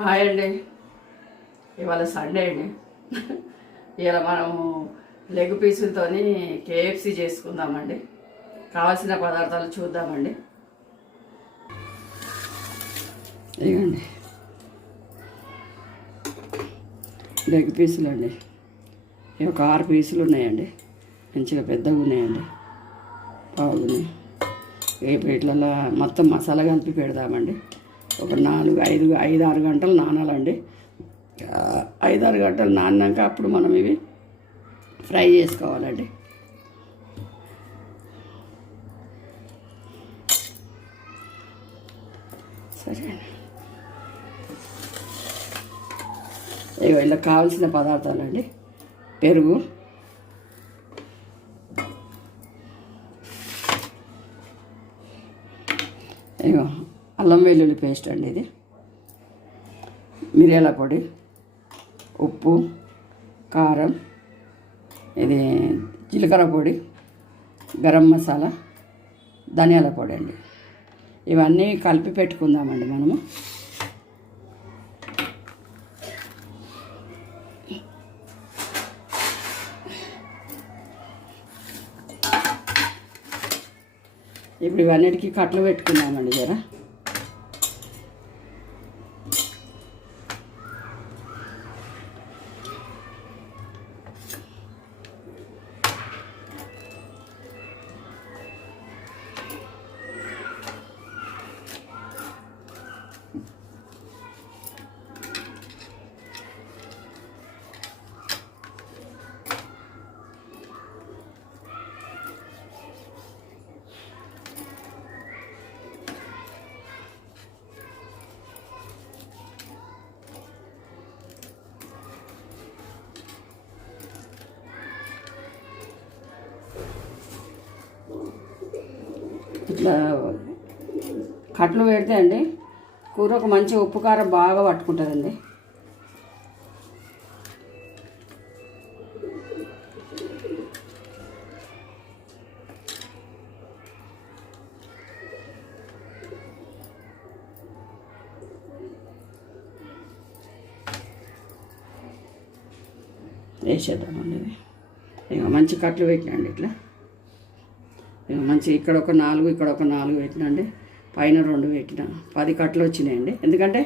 Hi అండి. ఇవాళ Sunday అండి. ఇవాళ మనము లెగ్ పీసులతో కేఎఫ్సి చేసుకుందామండి. కావాల్సిన పదార్థాలు చూద్దామండి. ఇవ్వండి లెగ్ పీసులు అండి. ఇవి ఒక 6 పీసులు ఉన్నాయండి. మంచిగా పెద్దగా ఉన్నాయండి, బాగున్నాయి. వీటిలలో మొత్తం మసాలా కలిపి పెడదామండి. ఒక 5-6 గంటలు నానాలండి. 5-6 గంటలు నానాక అప్పుడు మనం ఇవి ఫ్రై చేసుకోవాలండి. సరే, ఇగో ఇలా కావాల్సిన పదార్థాలండి. పెరుగు, ఇగో అల్లం వెల్లుల్లి పేస్ట్ అండి, ఇది మిరియాల పొడి, ఉప్పు, కారం, ఇది జీలకర్ర పొడి, గరం మసాలా, ధనియాల పొడి అండి. ఇవన్నీ కలిపి పెట్టుకుందామండి మనము. ఇప్పుడు ఇవన్నిటికీ కట్లు పెట్టుకుందామండి జర. ఇట్లా కట్లు పెడితే అండి కూరకు మంచి ఉప్పు కారం బాగా పట్టుకుంటుందండి. వేసేద్దామండి. ఇక మంచి కట్లు పెట్టినండి. ఇట్లా మంచి ఇక్కడ ఒక 4 ఇక్కడ ఒక 4 పెట్టినండి. పైన 2 పెట్టిన 10 కట్లు వచ్చినాయండి. ఎందుకంటే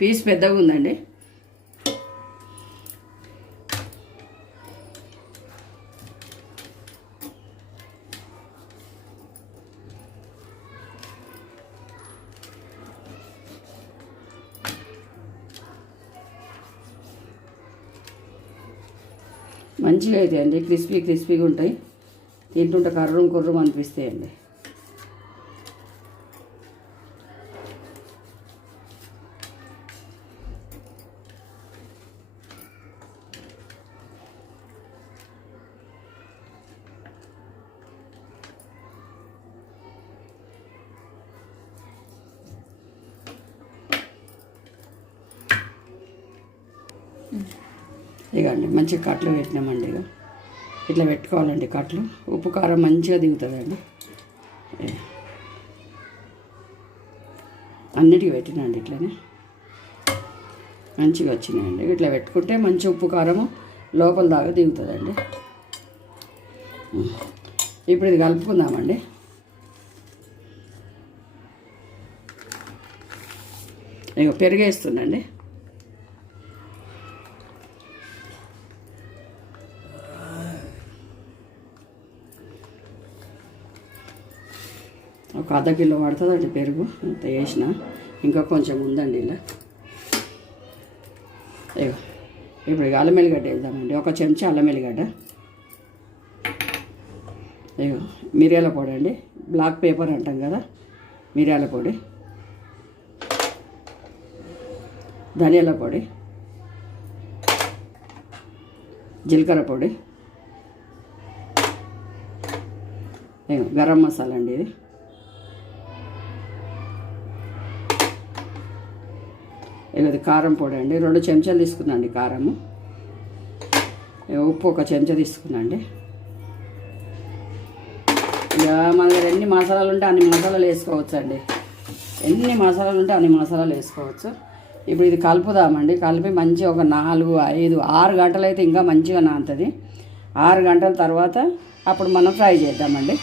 పీస్ పెద్దగా ఉందండి. మంచిగా అవుతాయండి, క్రిస్పీగా ఉంటాయి. తింటుంటే కర్రం అనిపిస్తాయండి. ఇకండి మంచిగా కట్లు పెట్టినామండి. ఇక ఇట్లా పెట్టుకోవాలండి కట్లు. ఉప్పు కారం మంచిగా దిగుతుందండి. అన్నిటికీ పెట్టినండి. ఇట్లనే మంచిగా వచ్చినాయండి. ఇట్లా పెట్టుకుంటే మంచి ఉప్పు కారము లోపల దాకా దిగుతుందండి. ఇప్పుడు ఇది కలుపుకుందామండి. ఇక పెరిగేస్తుందండి. ఒక ½ కిలో పడుతుందండి పెరుగు. ఇంత వేసిన ఇంకా కొంచెం ఉందండి. ఇలా ఇప్పుడు అల్లం ఎల్లిగడ్డ వేద్దామండి. 1 చెంచా అల్లం ఎల్లిగడ్డ, మిరియాల పొడి అండి, బ్లాక్ పేపర్ అంటాం కదా, మిరియాల పొడి, ధనియాల పొడి, జీలకర్ర పొడి, గరం మసాలా అండి, ఇది ఇది కారం పొడి అండి. 2 చెంచాలు తీసుకున్నాండి కారము. ఉప్పు 1 చెంచా తీసుకున్నాండి. ఇక మన దగ్గర ఎన్ని మసాలాలు ఉంటే అన్ని మసాలాలు వేసుకోవచ్చు అండి. ఎన్ని మసాలాలు ఉంటే అన్ని మసాలాలు వేసుకోవచ్చు. ఇప్పుడు ఇది కలుపుదామండి. కలిపి మంచిగా ఒక 4, 5, 6 గంటలు అయితే ఇంకా మంచిగా నానుతుంది. 6 గంటల తర్వాత అప్పుడు మనం ఫ్రై చేద్దామండి.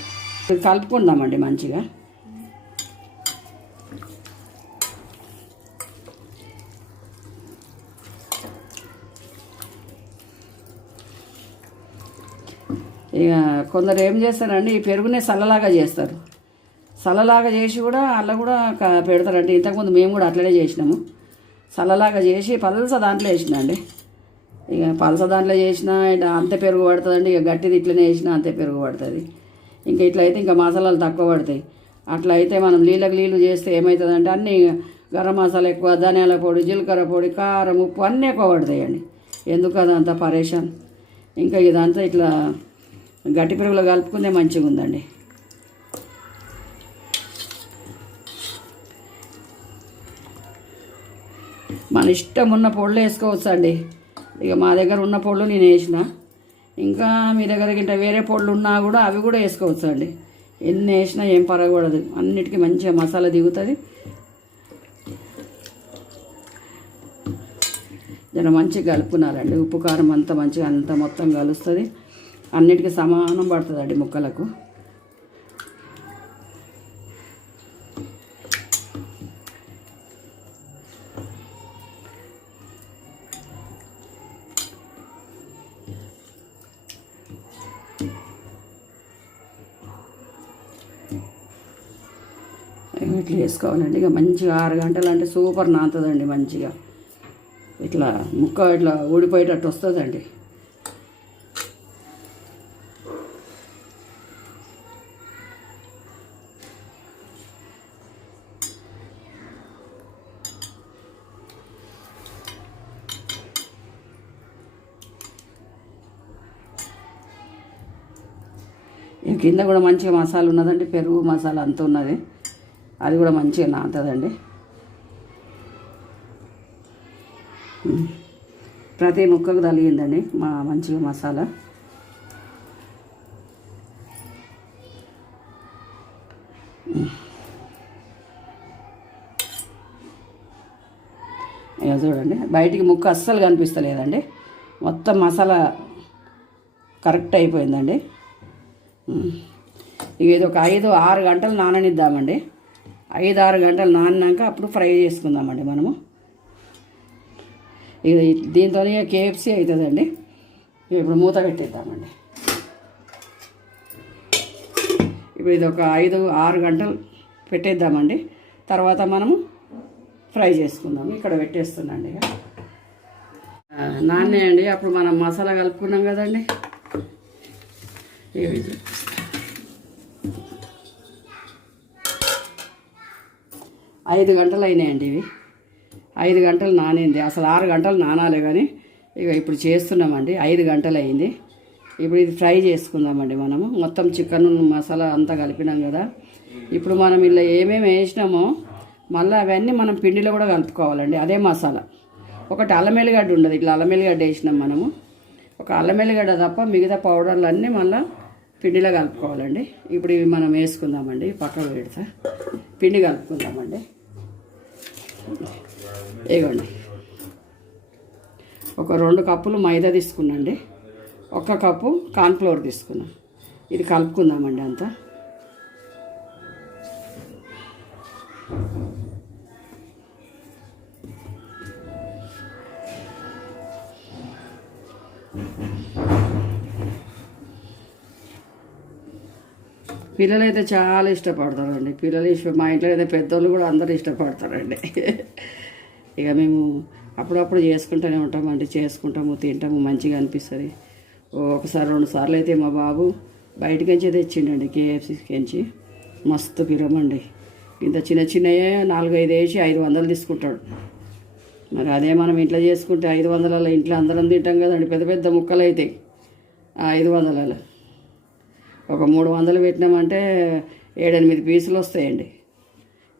ఇది కలుపుకుందామండి మంచిగా. ఇక కొందరు ఏం చేస్తారండి, ఈ పెరుగునే సల్లలాగా చేస్తారు. సల్లలాగా చేసి కూడా అలా కూడా పెడతారండి. ఇంతకుముందు మేము కూడా అట్లనే చేసినాము. సల్లలాగా చేసి పలస దాంట్లో వేసినండి. ఇక పలస దాంట్లో చేసినా అంతే పెరుగు పడుతుందండి. ఇక గట్టిది ఇట్లనే వేసినా అంతే పెరుగు పడుతుంది. ఇంకా ఇట్లా అయితే ఇంకా మసాలాలు తక్కువ పడతాయి. అట్లా అయితే మనం నీళ్ళు చేస్తే ఏమవుతుందంటే అన్నీ గరం మసాలా ఎక్కువ, ధనియాల పొడి, జీలకర్ర పొడి, కారం, ఉప్పు అన్నీ ఎక్కువ పడతాయండి. ఎందుకు అదంతా పరేషాన్. ఇంకా ఇదంతా ఇట్లా గట్టి పెరుగులో కలుపుకుందే మంచిగా ఉందండి. మన ఇష్టం ఉన్న పొడులు వేసుకోవచ్చు అండి. ఇక మా దగ్గర ఉన్న పొడులు నేను వేసిన. ఇంకా మీ దగ్గర ఇంట వేరే పొడులు ఉన్నా కూడా అవి కూడా వేసుకోవచ్చు అండి. ఎన్ని వేసినా ఏం పరగకూడదు. అన్నిటికీ మంచిగా మసాలా దిగుతుంది. జర మంచిగా కలుపుకున్నారండి. ఉప్పు కారం అంతా మంచిగా అంతా మొత్తం కలుస్తుంది. అన్నిటికీ సమానం పడుతుందండి ముక్కలకు. ఇట్లా వేసుకోవాలండి. ఇక మంచిగా 6 గంటలు అంటే సూపర్ నానుతుందండి. మంచిగా ఇట్లా ముక్క ఇట్లా ఊడిపోయేటట్టు వస్తుందండి. కింద కూడా మంచిగా మసాలా ఉన్నదండి. పెరుగు మసాలా అంతా ఉన్నది. అది కూడా మంచిగా నానుతుందండి. ప్రతి ముక్కకు తగిలిందండి మంచిగా మసాలా. ఇక చూడండి, బయటికి ముక్క అస్సలు కనిపిస్తలేదండి. మొత్తం మసాలా కరెక్ట్ అయిపోయిందండి. ఇక ఇది ఒక 5-6 గంటలు నాననిద్దామండి. 5-6 గంటలు నానినాక అప్పుడు ఫ్రై చేసుకుందామండి మనము. ఇక దీంతో KFC అవుతుందండి. ఇప్పుడు మూత పెట్టేద్దామండి. ఇప్పుడు ఇది ఒక 5-6 గంటలు పెట్టేద్దామండి. తర్వాత మనము ఫ్రై చేసుకుందాము. ఇక్కడ పెట్టేస్తున్నాండి. ఇక నానే అండి. అప్పుడు మనం మసాలా కలుపుకున్నాం కదండి. ఇవి 5 గంటలు అయినాయండి. ఇవి 5 గంటలు నానింది. అసలు 6 గంటలు నానాలే కానీ ఇక ఇప్పుడు చేస్తున్నామండి. 5 గంటలు అయింది. ఇప్పుడు ఇది ఫ్రై చేసుకుందామండి మనము. మొత్తం చికెన్ మసాలా అంతా కలిపినాం కదా. ఇప్పుడు మనం ఇలా ఏమేమి వేసినామో మళ్ళీ అవన్నీ మనం పిండిలో కూడా కలుపుకోవాలండి. అదే మసాలా. ఒకటి అల్లం ఎల్లిగడ్డ ఉండదు. ఇట్లా అల్లం ఎల్లిగడ్డ వేసినాం మనము. ఒక అల్లం ఎల్లిగడ్డ తప్ప మిగతా పౌడర్లు అన్నీ మళ్ళీ పిండిలో కలుపుకోవాలండి. ఇప్పుడు ఇవి మనం వేసుకుందామండి. పక్కకు పెడతా పిండి కలుపుకుందామండి. ఇవ్వండి, ఒక 2 కప్పులు మైదా తీసుకున్నాండి. 1 కప్పు కార్న్ఫ్లోర్ తీసుకున్నాం. ఇది కలుపుకుందామండి అంతా. పిల్లలు అయితే చాలా ఇష్టపడతారండి. మా ఇంట్లో అయితే పెద్దోళ్ళు కూడా అందరూ ఇష్టపడతారండి. ఇక మేము అప్పుడప్పుడు చేసుకుంటూనే ఉంటామండి. చేసుకుంటాము, తింటాము, మంచిగా అనిపిస్తుంది. ఒకసారి 2 సార్లు అయితే మా బాబు బయటకించి తెచ్చిండండి. KFCకించి మస్తు పిరమండి. ఇంత చిన్న చిన్నయే 4-5 వేసి 500 తీసుకుంటాడు. మరి అదే మనం ఇంట్లో చేసుకుంటే 500 ఇంట్లో అందరం తింటాం కదండి. పెద్ద పెద్ద ముక్కలు అవుతాయి 500. ఒక 300 పెట్టినామంటే 7-8 పీసులు వస్తాయండి.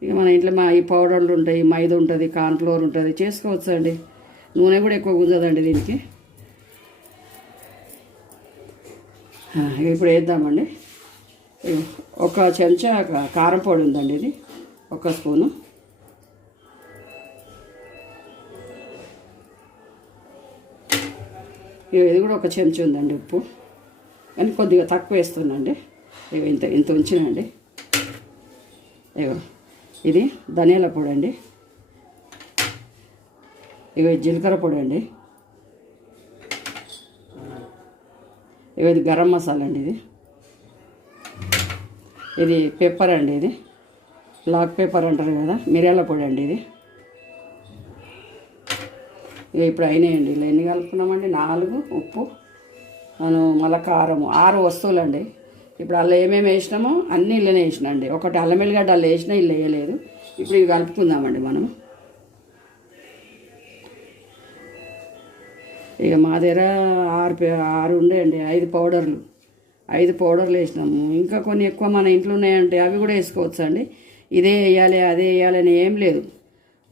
ఇక మన ఇంట్లో ఈ పౌడర్లు ఉంటాయి, మైదా ఉంటుంది, కార్న్ఫ్లోర్ ఉంటుంది, చేసుకోవచ్చు అండి. నూనె కూడా ఎక్కువ గుంజదండి దీనికి. ఇప్పుడు వేద్దామండి. 1 చెంచా కారం పొడి ఉందండి. ఇది 1 స్పూను. ఇది కూడా ఒక చెంచా ఉందండి ఉప్పు, కానీ కొద్దిగా తక్కువ వేస్తుందండి. ఇవి ఇంత ఇంత ఉంచినండి. ఇగో ఇది ధనియాల పొడి అండి, ఇవి జీలకర్ర పొడి అండి, ఇది గరం మసాలా అండి, ఇది పెప్పర్ అండి, ఇది బ్లాక్ పెప్పర్ అంటారు కదా, మిరియాల పొడి అండి ఇది. ఇక ఇప్పుడు అయినాయండి. ఇలా ఎన్ని కలుపుకున్నామండి? 4 ఉప్పు, మళ్ళీ కారము 6 వస్తువులు అండి. ఇప్పుడు అల్ల ఏమేమి వేసినామో అన్నీ ఇళ్ళనే వేసినా అండి. ఒకటి అల్లం వెల్లిగడ్డ అల్ల వేసినా ఇల్లు వేయలేదు. ఇప్పుడు ఇవి కలుపుకుందామండి మనం. ఇక మా దగ్గర 6 ఉండేయండి, 5 పౌడర్లు 5 పౌడర్లు వేసినాము. ఇంకా కొన్ని ఎక్కువ మన ఇంట్లో ఉన్నాయంటే అవి కూడా వేసుకోవచ్చు అండి. ఇదే వేయాలి అదే వేయాలి అని ఏం లేదు.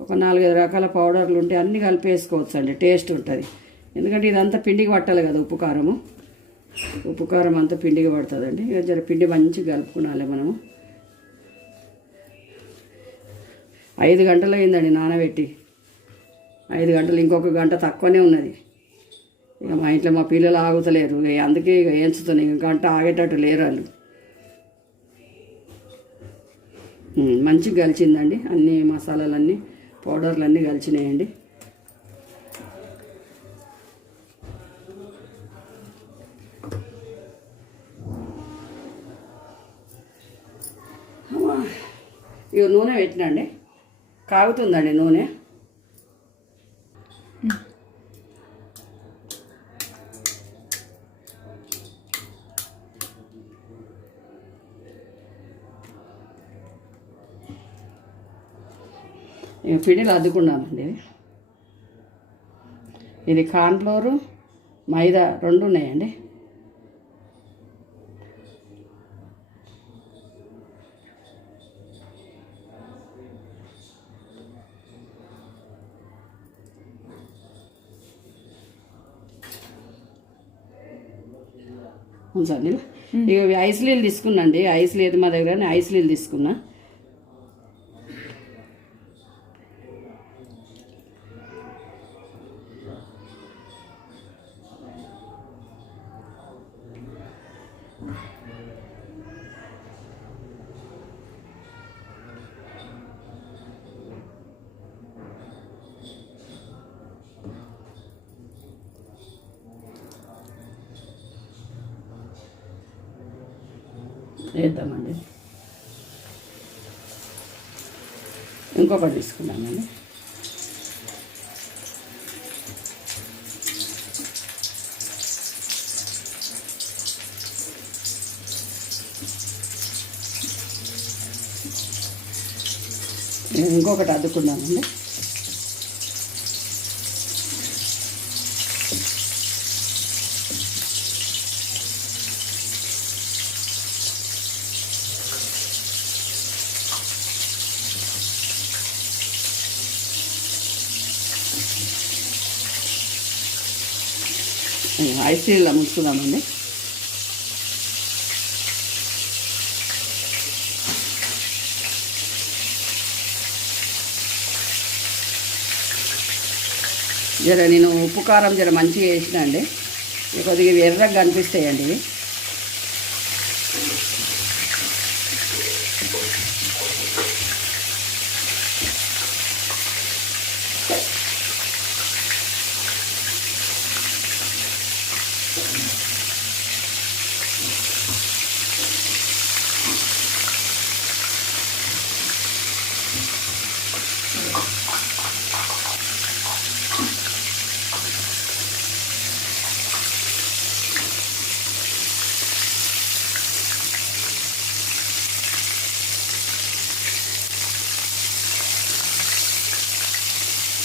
ఒక 4-5 రకాల పౌడర్లు ఉంటే అన్నీ కలిపి వేసుకోవచ్చు అండి, టేస్ట్ ఉంటుంది. ఎందుకంటే ఇదంతా పిండికి పట్టాలి కదా, ఉప్పు కారం అంతా పిండికి పడుతుందండి. ఇక జర పిండి మంచిగా కలుపుకునాలి మనము. 5 గంటలు అయిందండి నానబెట్టి, 5 గంటలు, ఇంకొక గంట తక్కువనే ఉన్నది. ఇక మా ఇంట్లో మా పిల్లలు ఆగుతలేరు, అందుకే ఇక వేయించుతున్నాయి. ఇక గంట ఆగేటట్టు లేరు వాళ్ళు. మంచిగా కలిసిందండి, అన్ని మసాలాలన్నీ పౌడర్లు అన్నీ కలిసినాయండి. ఇక నూనె పెట్టినండి, కాగుతుందండి నూనె. పిండిలో అద్దుకున్నామండి. ఇది కార్న్ఫ్లోరు మైదా 2 ఉన్నాయండి. ఉంచండి. ఇక ఐస్ నీళ్ళు తీసుకున్నాండి, ఐస్ లేదు మా దగ్గర, ఐస్ నీళ్ళు తీసుకున్నా. వేద్దామండి. ఇంకొకటి తీసుకున్నామండి. ఇంకొకటి అద్దుకున్నామండి. ఐస్ నీళ్ళ ముంచుకుందామండి. జర నేను ఉప్పు కారం జర మంచిగా వేసిన అండి, కొద్దిగా ఎర్రగా కనిపిస్తాయండి ఇవి.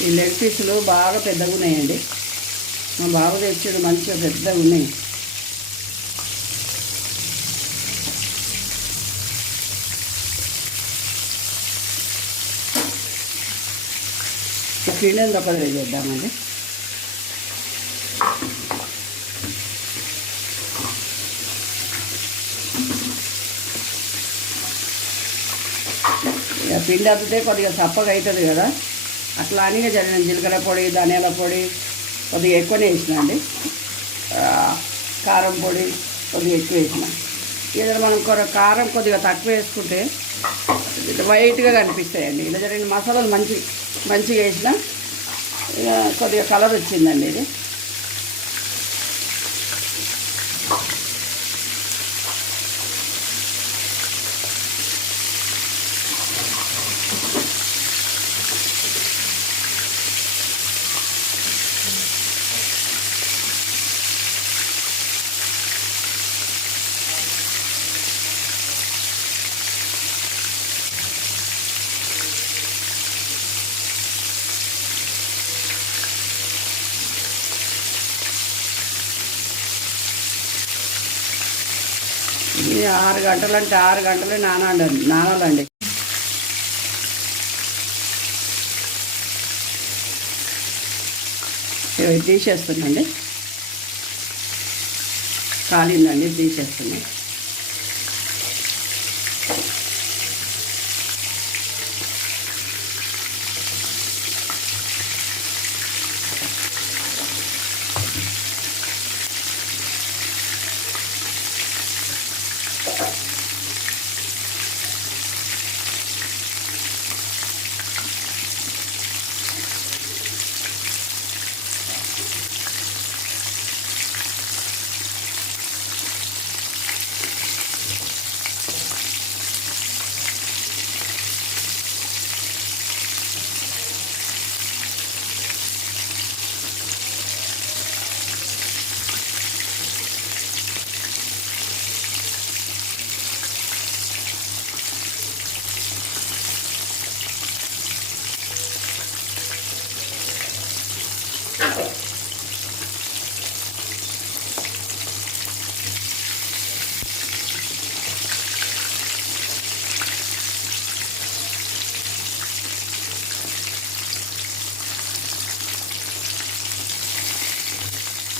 ఈ లెగ్ పీసులు బాగా పెద్దగా ఉన్నాయండి, మా బాబు తెచ్చాడు, మంచిగా పెద్దగా ఉన్నాయి. పిండిని దొక్కలు చేద్దామండి. ఇక పిండి అద్దితే కొద్దిగా చప్పగా అవుతుంది కదా, అట్లా అని జరిగిన జీలకర్ర పొడి ధనియాల పొడి కొద్దిగా ఎక్కువనే వేసిన అండి. కారం పొడి కొద్దిగా ఎక్కువ వేసిన. ఏదైనా మనం కారం కొద్దిగా తక్కువ వేసుకుంటే వైట్గా కనిపిస్తాయండి. ఇలా రెండు మసాలాలు మంచిగా వేసిన కొద్దిగా కలర్ వచ్చిందండి ఇది. ఇది 6 గంటలు అంటే 6 గంటలే నానాలండి. తీసేస్తుందండి, కాలిందండి, తీసేస్తున్నాం.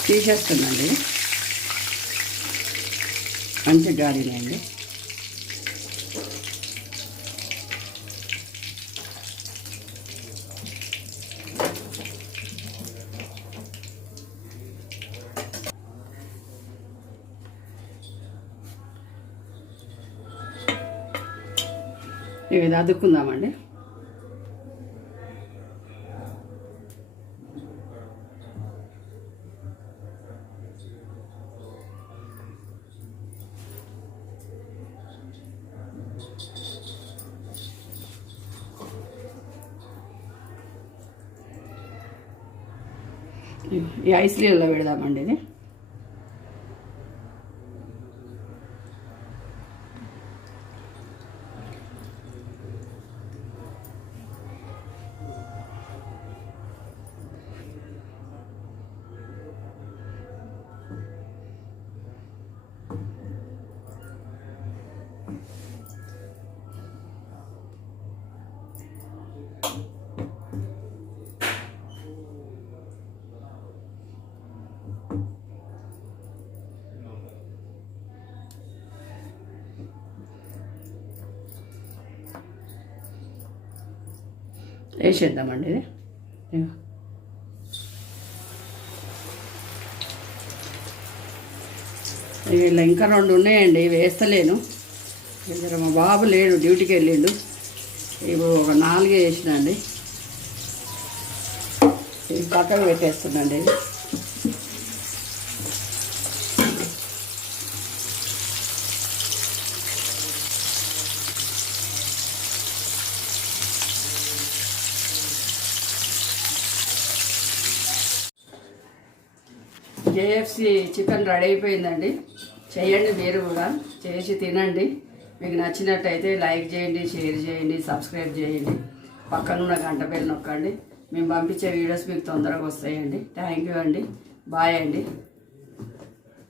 తీసేస్తుందండి, మంచిగా గాలినాయండి. ఇది అదుక్కుందామండి. ఈ ఐస్ నీళ్ళలో పెడదామండి ఇది. వేసేద్దామండి ఇది. ఇలా ఇంకా 2 ఉన్నాయండి, వేస్తలేను. ఇక్కడ మా బాబు లేడు, డ్యూటీకి వెళ్ళిండు. ఇవి ఒక 4 వేసిన అండి. ఇది పక్కకు పెట్టేస్తుందండి. ఇది KFC చికెన్ రెడీ అయిపోయిందండి. చేయండి, మీరు కూడా చేసి తినండి. మీకు నచ్చినట్టయితే లైక్ చేయండి, షేర్ చేయండి, సబ్స్క్రైబ్ చేయండి, పక్కనున్న గంట బెల్ నొక్కండి. మేము పంపించే వీడియోస్ మీకు తొందరగా వస్తాయండి. థ్యాంక్ యూ అండి. బాయ్ అండి.